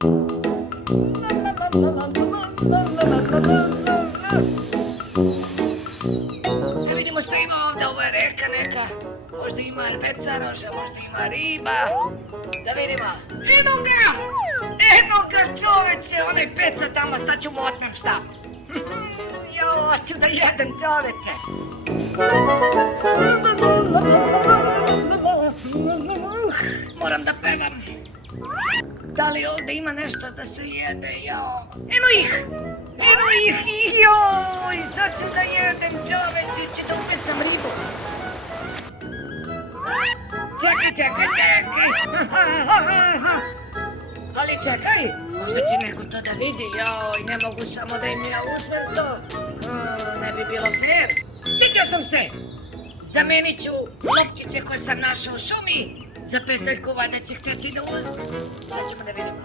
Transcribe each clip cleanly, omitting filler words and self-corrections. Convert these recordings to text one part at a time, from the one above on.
Da vidimo šta ima ovdje, ovo je reka neka. Možda ima pecaroša, možda ima riba. Da vidimo. Eno ga čoveče, onaj peca tamo, sad ću mu otmem štap. Jo, hoću da jedem čoveče. Moram da pevam. Da li ovdje ima nešto da se jede, jao. Eno ih, joj, sad ću da jedem čoveče, ću da upecam ribu. Čekaj. Ali čekaj, možda će neko to da vidi, joj, ne mogu samo da im ja uzmem to. Ne bi bilo fair. Sjetio sam se, zamenit ću loptice koje sam našao u šumi za pecaljku, valjda će htjeti da uzme. Sad ćemo da vidimo.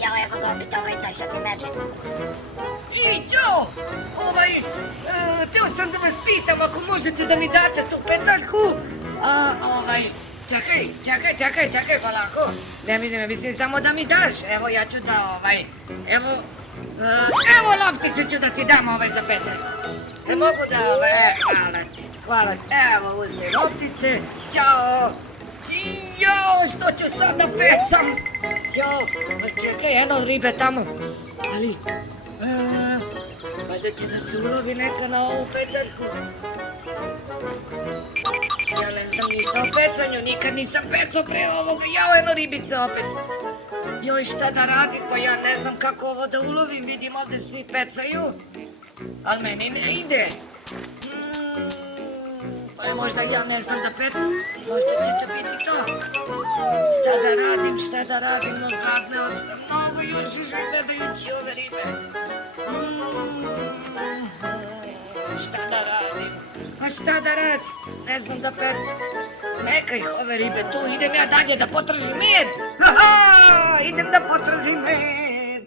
Jao, evo ga opet daj sad mi Merlin. Teo sam da vas pitam ako možete da mi date tu pecaljku. Čekaj, polako. Ne mislim samo da mi daš. Evo, ja ću da, evo loptice ću da ti dam za pecaljku. Mogu da, hvala ti. Evo, uzmi loptice. Ćao. Jao, što ću sad da pecam? Jao, čekaj, eno ribe tamo. Ali, valjda će da se ulovi neka na ovu pecaljku. Ja ne znam ništa o pecanju, nikad nisam pecao pre ovoga. Jao, eno ribice opet. Joj, šta da radim, pa ja ne znam kako ovo da ulovim. Vidim ovdje svi pecaju, ali meni ne ide. Pa je možda ja ne znam da pecam. Možda će to biti to. Šta da radim, no gladneo sam mnogo još gledajući ove ribe. Šta da radim? Ne znam da pecam. Neka ih ove ribe tu, idem ja dalje da potržim med. Idem da potržim med.